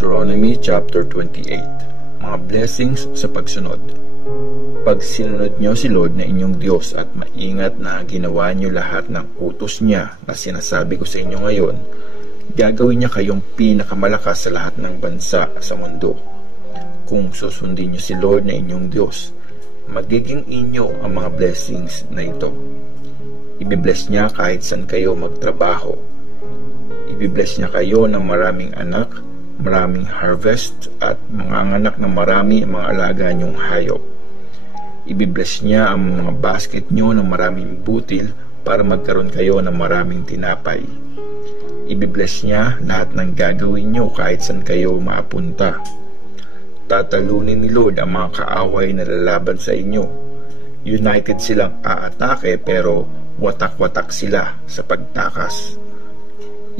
Deuteronomy chapter 28. Mga blessings sa pagsunod. Pag sinunod nyo si Lord na inyong Diyos at maingat na ginawa nyo lahat ng utos niya na sinasabi ko sa inyo ngayon, gagawin niya kayong pinakamalakas sa lahat ng bansa sa mundo. Kung susundin nyo si Lord na inyong Diyos, magiging inyo ang mga blessings na ito. Ibibless niya kahit saan kayo magtrabaho. Ibibless niya kayo ng maraming anak, maraming harvest, at manganganak ng marami mga alaga niyong hayop. Ibibless niya ang mga basket niyo ng maraming butil para magkaroon kayo ng maraming tinapay. Ibibless niya lahat ng gagawin niyo kahit saan kayo maapunta. Tatalunin ni Lord ang mga kaaway na lalaban sa inyo. United silang aatake pero watak-watak sila sa pagtakas.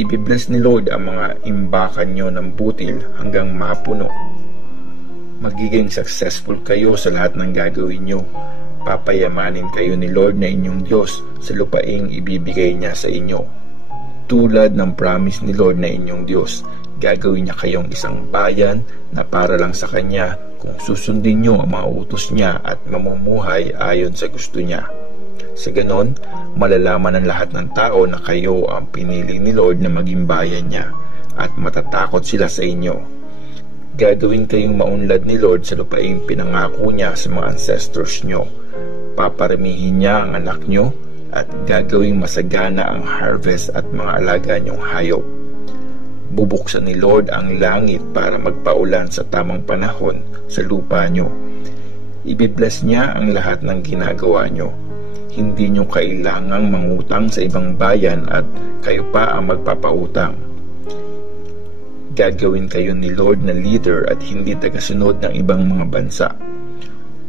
Ibibless ni Lord ang mga imbakan nyo ng butil hanggang mapuno. Magiging successful kayo sa lahat ng gagawin nyo. Papayamanin kayo ni Lord na inyong Diyos sa lupaing ibibigay niya sa inyo. Tulad ng promise ni Lord na inyong Diyos, gagawin niya kayong isang bayan na para lang sa Kanya kung susundin nyo ang mga utos niya at mamumuhay ayon sa gusto niya. Sa ganon, malalaman ng lahat ng tao na kayo ang pinili ni Lord na maging bayan niya at matatakot sila sa inyo. Gagawin kayong maunlad ni Lord sa lupaing pinangako niya sa mga ancestors nyo. Paparamihin niya ang anak nyo at gagawing masagana ang harvest at mga alaga nyong hayop. Bubuksan ni Lord ang langit para magpaulan sa tamang panahon sa lupa nyo. Ibibless niya ang lahat ng ginagawa nyo. Hindi nyo kailangang mangutang sa ibang bayan at kayo pa ang magpapautang. Gagawin kayo ni Lord na leader at hindi tagasunod ng ibang mga bansa.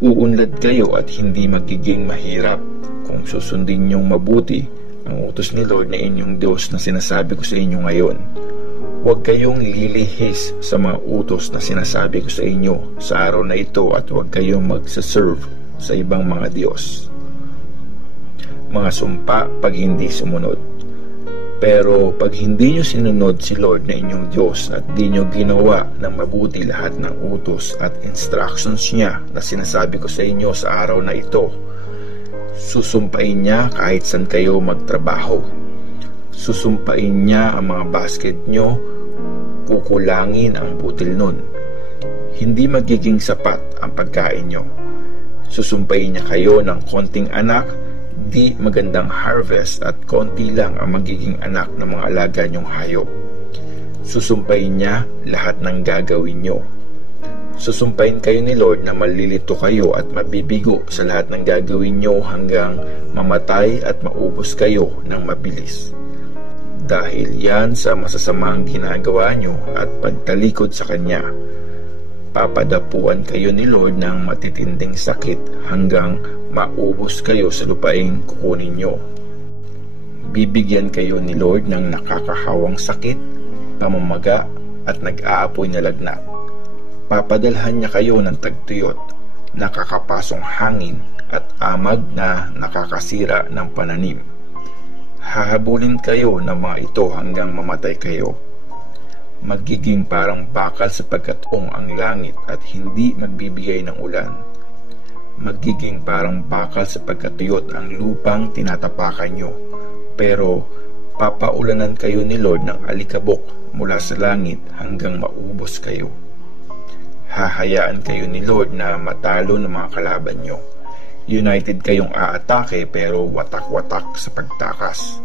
Uunlad kayo at hindi magiging mahirap kung susundin nyong mabuti ang utos ni Lord na inyong Diyos na sinasabi ko sa inyo ngayon. Huwag kayong lilihis sa mga utos na sinasabi ko sa inyo sa araw na ito at huwag kayong magsaserve sa ibang mga Diyos. Mga sumpa pag hindi sumunod. Pero pag hindi nyo sinunod si Lord na inyong Diyos at di nyo ginawa ng mabuti lahat ng utos at instructions niya na sinasabi ko sa inyo sa araw na ito, susumpain niya kahit saan kayo magtrabaho. Susumpain niya ang mga basket nyo, kukulangin ang butil nun. Hindi magiging sapat ang pagkain nyo. Susumpain niya kayo ng konting anak, di magandang harvest at konti lang ang magiging anak ng mga alaga nyong hayop. Susumpain niya lahat ng gagawin nyo. Susumpain kayo ni Lord na malilito kayo at mabibigo sa lahat ng gagawin nyo hanggang mamatay at maubos kayo ng mabilis. Dahil yan sa masasamang ginagawa nyo at pagtalikod sa Kanya, papadapuan kayo ni Lord ng matitinding sakit hanggang maubos kayo sa lupaing kukunin nyo. Bibigyan kayo ni Lord ng nakakahawang sakit, pamamaga at nag-aapoy na lagnat. Papadalhan niya kayo ng tagtuyot, nakakapasong hangin at amag na nakakasira ng pananim. Hahabulin kayo ng mga ito hanggang mamatay kayo. Magiging parang bakal sapagkat ang langit at hindi magbibigay ng ulan. Magiging parang bakal sapagkat tuyot ang lupang tinatapakan nyo. Pero papaulanan kayo ni Lord ng alikabok mula sa langit hanggang maubos kayo. Hahayaan kayo ni Lord na matalo ng mga kalaban nyo. United kayong aatake pero watak-watak sa pagtakas.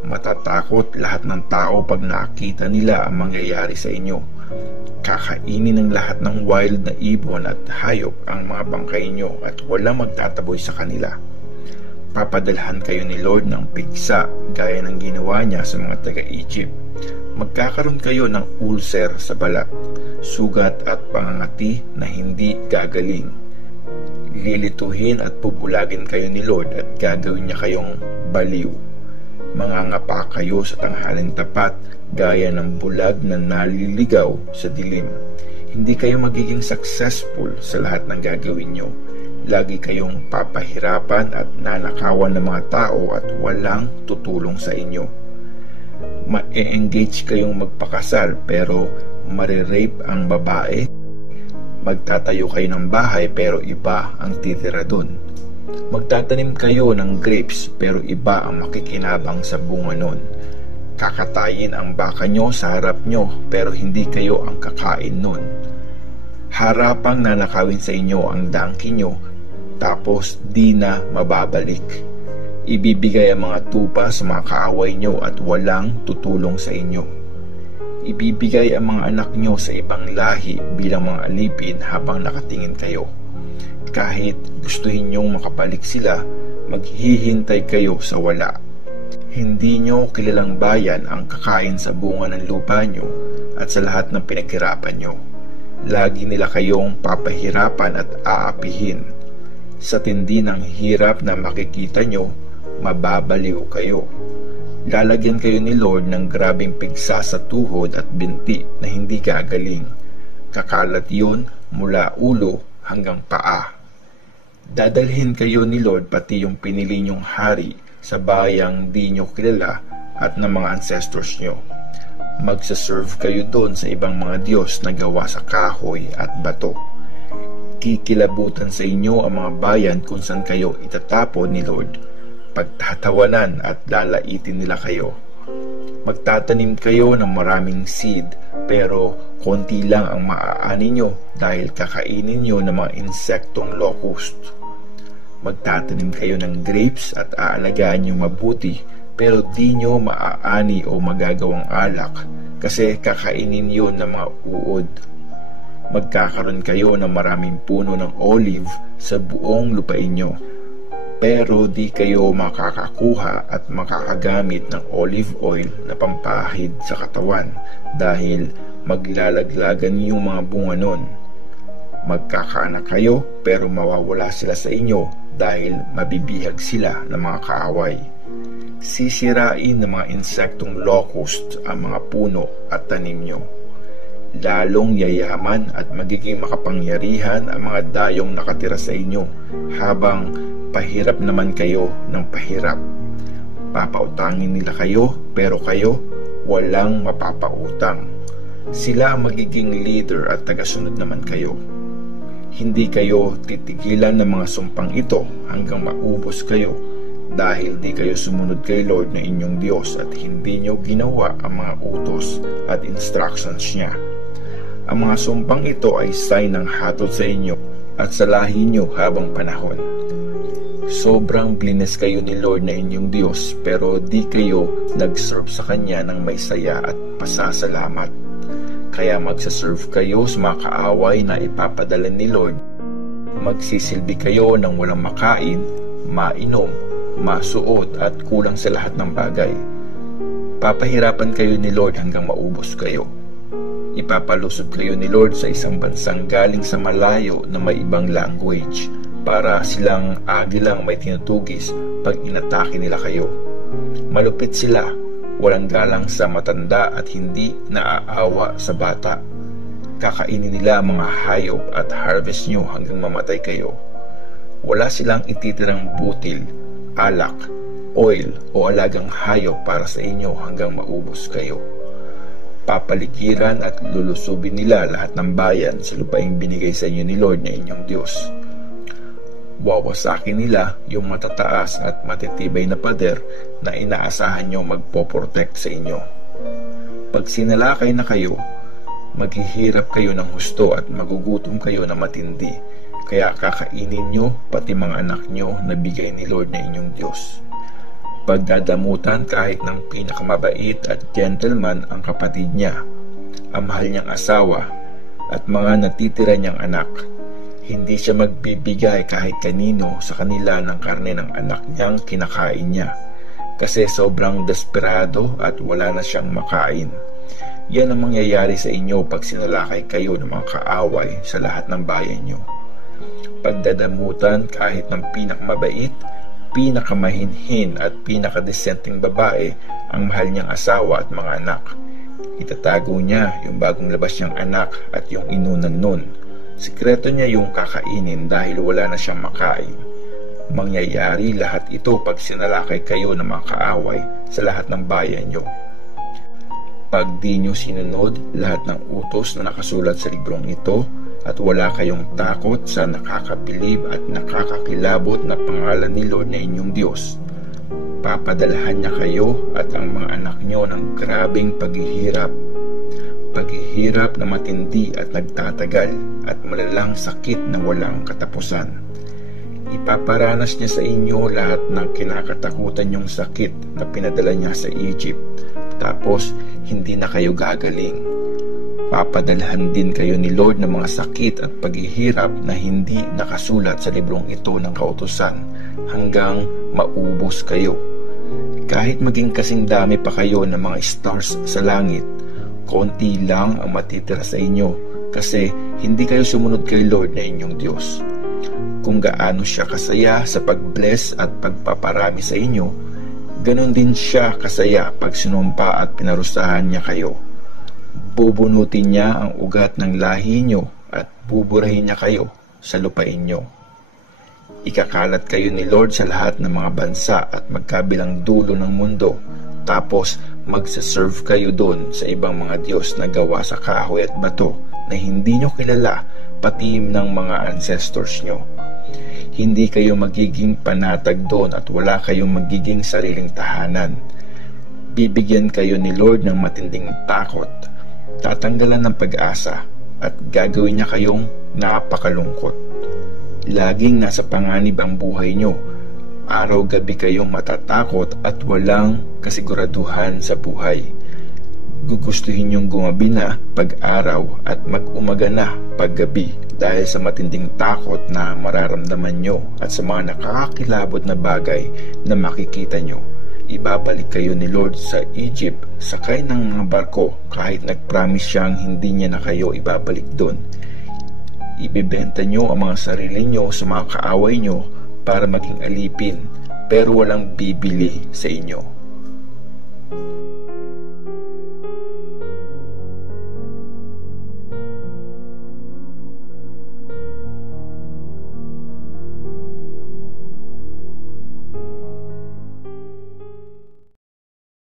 Matatakot lahat ng tao pag nakita nila ang mangyayari sa inyo. Kakainin ng lahat ng wild na ibon at hayop ang mga bangkay nyo at walang magtataboy sa kanila. Papadalhan kayo ni Lord ng pigsa gaya ng ginawa niya sa mga taga-Egypt. Magkakaroon kayo ng ulcer sa balat, sugat at pangangati na hindi gagaling. Lilituhin at pupulagin kayo ni Lord at gagawin niya kayong baliw. Mangangapa kayo sa tanghalin tapat gaya ng bulag na naliligaw sa dilim. Hindi kayo magiging successful sa lahat ng gagawin nyo. Lagi kayong papahirapan at nanakawan ng mga tao at walang tutulong sa inyo. Ma-engage kayong magpakasal pero marirape ang babae, magtatayo kayo ng bahay pero iba ang titira dun. Magtatanim kayo ng grapes pero iba ang makikinabang sa bunga nun. Kakatayin ang baka nyo sa harap nyo pero hindi kayo ang kakain nun. Harapang nanakawin sa inyo ang donkey nyo tapos di na mababalik. Ibibigay ang mga tupa sa mga kaaway nyo at walang tutulong sa inyo. Ibibigay ang mga anak nyo sa ibang lahi bilang mga alipin habang nakatingin kayo. Kahit gustuhin nyong makabalik sila, maghihintay kayo sa wala. Hindi nyo kilalang bayan ang kakain sa bunga ng lupa nyo at sa lahat ng pinaghirapan nyo. Lagi nila kayong papahirapan at aapihin. Sa tindi ng hirap na makikita nyo, mababaliw kayo. Lalagyan kayo ni Lord ng grabing pigsa sa tuhod at binti na hindi gagaling. Kakalat yun mula ulo hanggang paa. Dadalhin kayo ni Lord pati yung pinili nyong hari sa bayang di nyo kilala at ng mga ancestors nyo. Magsaserve kayo doon sa ibang mga Diyos na gawa sa kahoy at bato. Kikilabutan sa inyo ang mga bayan kung saan kayo itatapon ni Lord. Pagtatawanan at lalaitin nila kayo. Magtatanim kayo ng maraming seed pero konti lang ang maaani nyo dahil kakainin nyo ng mga insektong locust. Magtatanim kayo ng grapes at aalagaan nyo mabuti pero di nyo maaani o magagawang alak kasi kakainin yun ng mga uod. Magkakaroon kayo ng maraming puno ng olive sa buong lupain nyo. Pero di kayo makakakuha at makakagamit ng olive oil na pampahid sa katawan dahil maglalaglagan yung mga bunga nun. Magkakaanak kayo pero mawawala sila sa inyo dahil mabibihag sila ng mga kaaway. Sisirain ng mga insektong locust ang mga puno at tanim nyo. Lalong yayaman at magiging makapangyarihan ang mga dayong nakatira sa inyo habang pahirap naman kayo ng pahirap. Papautangin nila kayo pero kayo walang mapapautang. Sila ang magiging leader at tagasunod naman kayo. Hindi kayo titigilan ng mga sumpang ito hanggang maubos kayo dahil di kayo sumunod kay Lord na inyong Diyos at hindi nyo ginawa ang mga utos at instructions niya. Ang mga sumpang ito ay sign ng hatol sa inyo at sa lahi nyo habang panahon. Sobrang blines kayo ni Lord na inyong Diyos pero di kayo nag-serve sa Kanya ng may saya at pasasalamat. Kaya magsaserve kayo sa mga kaaway na ipapadala ni Lord. Magsisilbi kayo ng walang makain, mainom, masuot at kulang sa lahat ng bagay. Papahirapan kayo ni Lord hanggang maubos kayo. Ipapalusot kayo ni Lord sa isang bansang galing sa malayo na may ibang language para silang agilang may tinutugis pag inatake nila kayo. Malupit sila, walang galang sa matanda at hindi naaawa sa bata. Kakainin nila ang mga hayop at harvest nyo hanggang mamatay kayo. Wala silang ititirang butil, alak, oil o alagang hayop para sa inyo hanggang maubos kayo. Papaligiran at lulusubin nila lahat ng bayan sa lupaing binigay sa inyo ni Lord na inyong Diyos. Wawasakin nila yung matataas at matitibay na pader na inaasahan nyo magpoprotect sa inyo. Pag sinalakay na kayo, maghihirap kayo ng husto at magugutom kayo na matindi, kaya kakainin nyo pati mga anak nyo na bigay ni Lord na inyong Diyos. Pagdadamutan kahit ng pinakamabait at gentleman ang kapatid niya, ang mahal niyang asawa at mga natitira niyang anak. Hindi siya magbibigay kahit kanino sa kanila ng karne ng anak niyang kinakain niya kasi sobrang desperado at wala na siyang makain. Yan ang mangyayari sa inyo pag sinalakay kayo ng mga kaaway sa lahat ng bayan niyo. Pagdadamutan kahit ng pinakamabait, pinakamahinhin at pinakadesenteng babae ang mahal niyang asawa at mga anak. Itatago niya yung bagong labas niyang anak at yung inunan nun. Sikreto niya yung kakainin dahil wala na siyang makain. Mangyayari lahat ito pag sinalakay kayo ng mga kaaway sa lahat ng bayan niyo. Pag di nyo sinunod lahat ng utos na nakasulat sa librong ito at wala kayong takot sa nakakabilib at nakakakilabot na pangalan ni Lord na inyong Diyos, papadalhan niya kayo at ang mga anak nyo ng grabing paghihirap na matindi at nagtatagal at malalang sakit na walang katapusan. Ipaparanas niya sa inyo lahat ng kinakatakutan nyong sakit na pinadala niya sa Egypt, tapos hindi na kayo gagaling. Papadalhan din kayo ni Lord ng mga sakit at paghihirap na hindi nakasulat sa librong ito ng kautusan hanggang maubos kayo. Kahit maging kasing dami pa kayo ng mga stars sa langit, konti lang ang matitira sa inyo kasi hindi kayo sumunod kay Lord na inyong Diyos. Kung gaano siya kasaya sa pag-bless at pagpaparami sa inyo, ganon din siya kasaya pag sinumpa at pinarusahan niya kayo. Bubunutin niya ang ugat ng lahi nyo at buburahin niya kayo sa lupain nyo. Ikakalat kayo ni Lord sa lahat ng mga bansa at magkabilang dulo ng mundo, tapos magsaserve kayo doon sa ibang mga Diyos na gawa sa kahoy at bato na hindi nyo kilala, pati ng mga ancestors nyo. Hindi kayo magiging panatag doon at wala kayong magiging sariling tahanan. Bibigyan kayo ni Lord ng matinding takot, tatanggalan ng pag-asa at gagawin niya kayong napakalungkot. Laging nasa panganib ang buhay nyo. Araw-gabi kayong matatakot at walang kasiguraduhan sa buhay. Gugustuhin niyong gumabi na pag-araw at mag-umaga na pag-gabi dahil sa matinding takot na mararamdaman nyo at sa mga nakakakilabot na bagay na makikita nyo. Ibabalik kayo ni Lord sa Egypt sakay ng mga barko kahit nag-promise siyang hindi niya na kayo ibabalik doon. Ibebenta nyo ang mga sarili nyo sa mga kaaway nyo para maging alipin, pero walang bibili sa inyo.